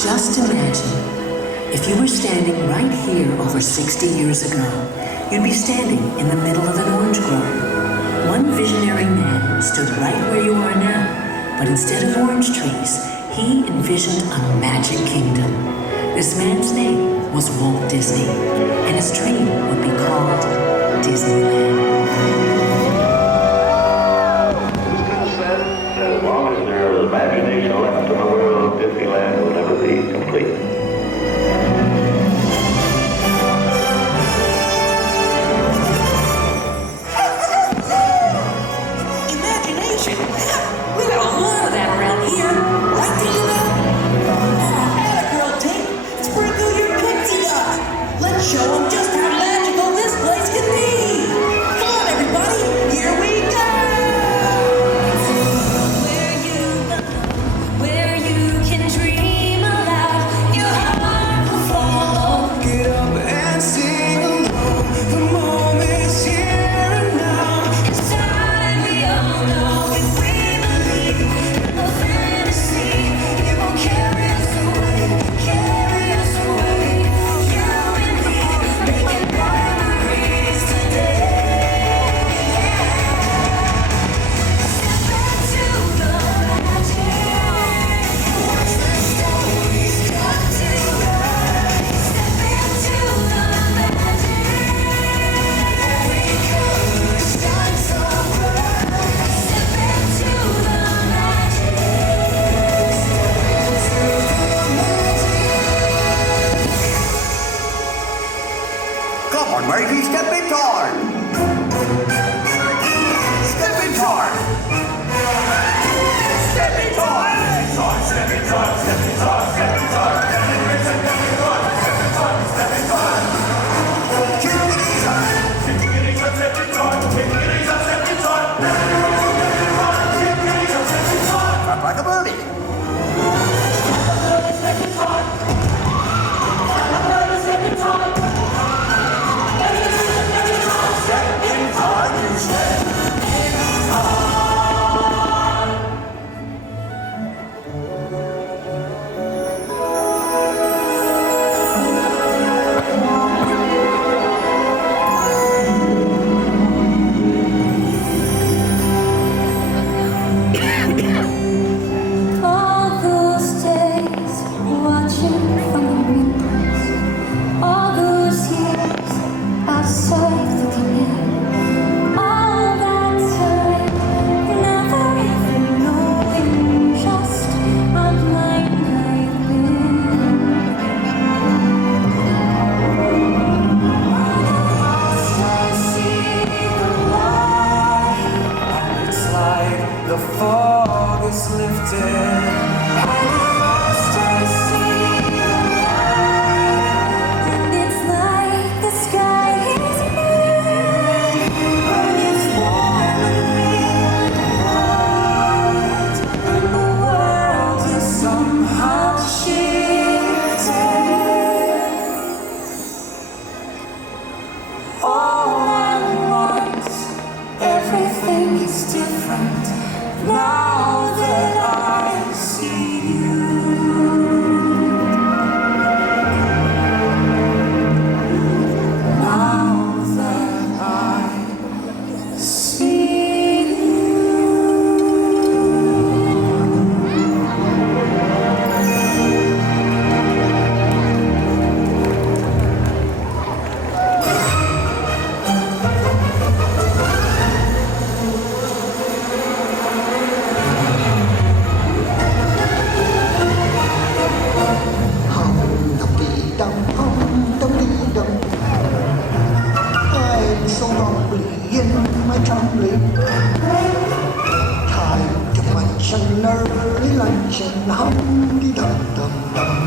Just imagine, if you were standing right here over 60 years ago, you'd be standing in the middle of an orange grove. One visionary man stood right where you are now, but instead of orange trees, he envisioned a magic kingdom. This man's name was Walt Disney, and his dream would be called Disneyland. Who's going to say that as long as there is imagination left in the world, Disneyland will never be complete? Imagination? We got a lot of that around here. Right, Tinkerbell? Atta girl, Tink. Sprinkle your pixie dust. Let's show them just how magical this place can be. Come on, everybody. Here we go. Where you can dream aloud, your heart will follow. Get up and sing along. The moment's here and now. It's time we all know if we believe in the fantasy, it will carry us away, carry us away. You and me making memories today. Step into the magic. Watch the stories come to life. Step into the magic. Every color shines so bright. Step into the magic. Come on, matey, step in time. Step in time. Step in time. Step in time. Step in time. Step in time. Step in time. Step in time. Step in time. Keep it easy. Keep it easy. Step in time. Keep it easy. Step in time. Keep it easy. Step in time. Drop like a birdie. Step in time. Step in time. Step in time, you step in time. All those days watching from the windows, all those years outside looking in, all that time never ever knowing just how blind I've been. I see the light. It's like the fog is lifted. And it's like the sky is blue. tumbling. Time to munch an early lunch and hum-de-dum-dum-dum.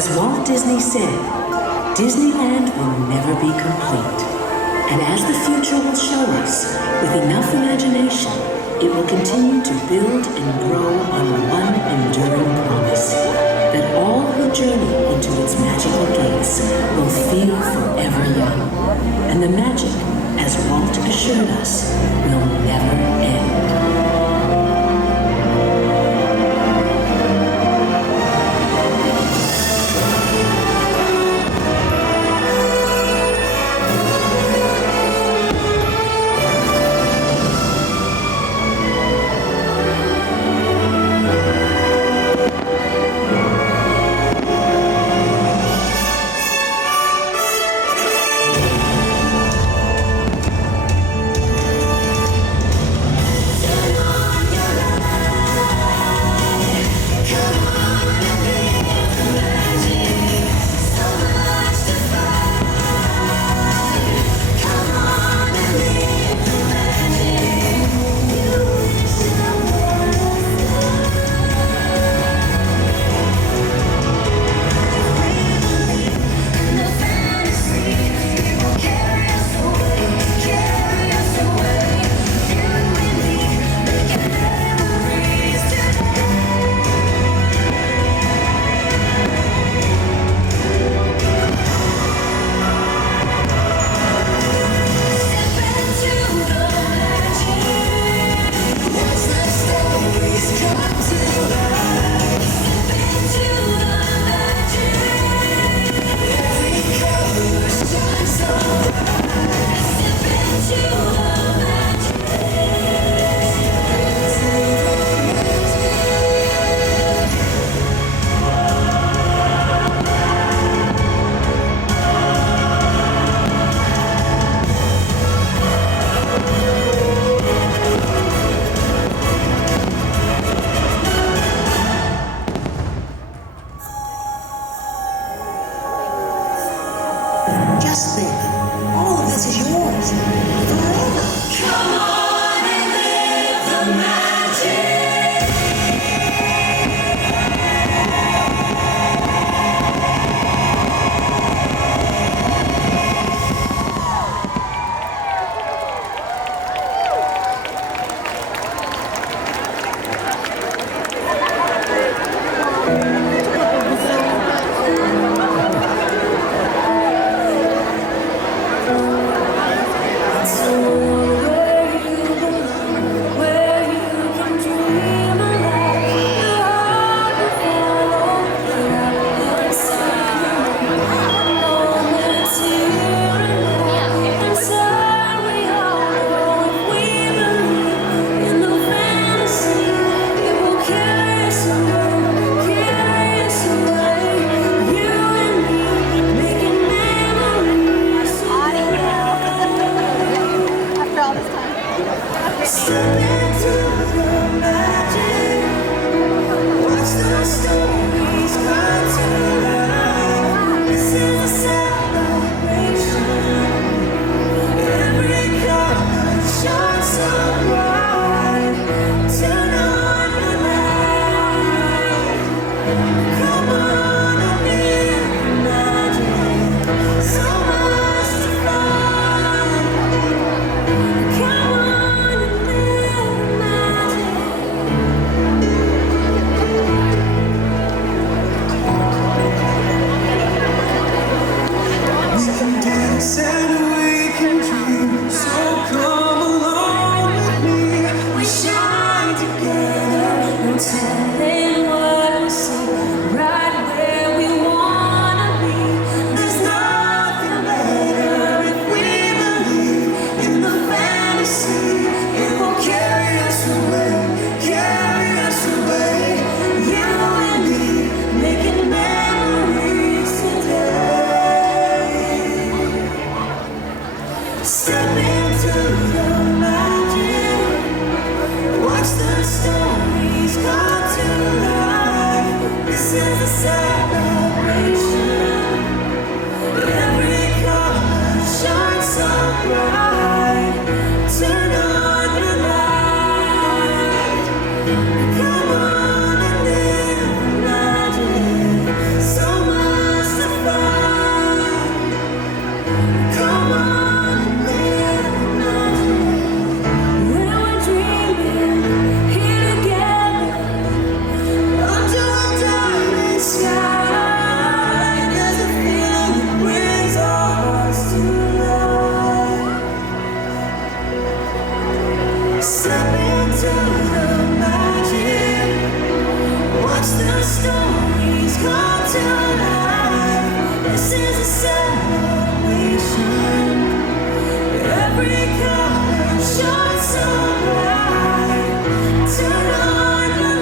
As Walt Disney said, Disneyland will never be complete. And as the future will show us, with enough imagination, it will continue to build and grow on one enduring promise, that all who journey into its magical gates will feel forever young. And the magic, as Walt assured us, will never end. Just think, all of this is yours. Forever. Come on and live the magic. Watch the stories come to life. Watch the stories come to life. This is a celebration. Every color shines so bright. Turn on the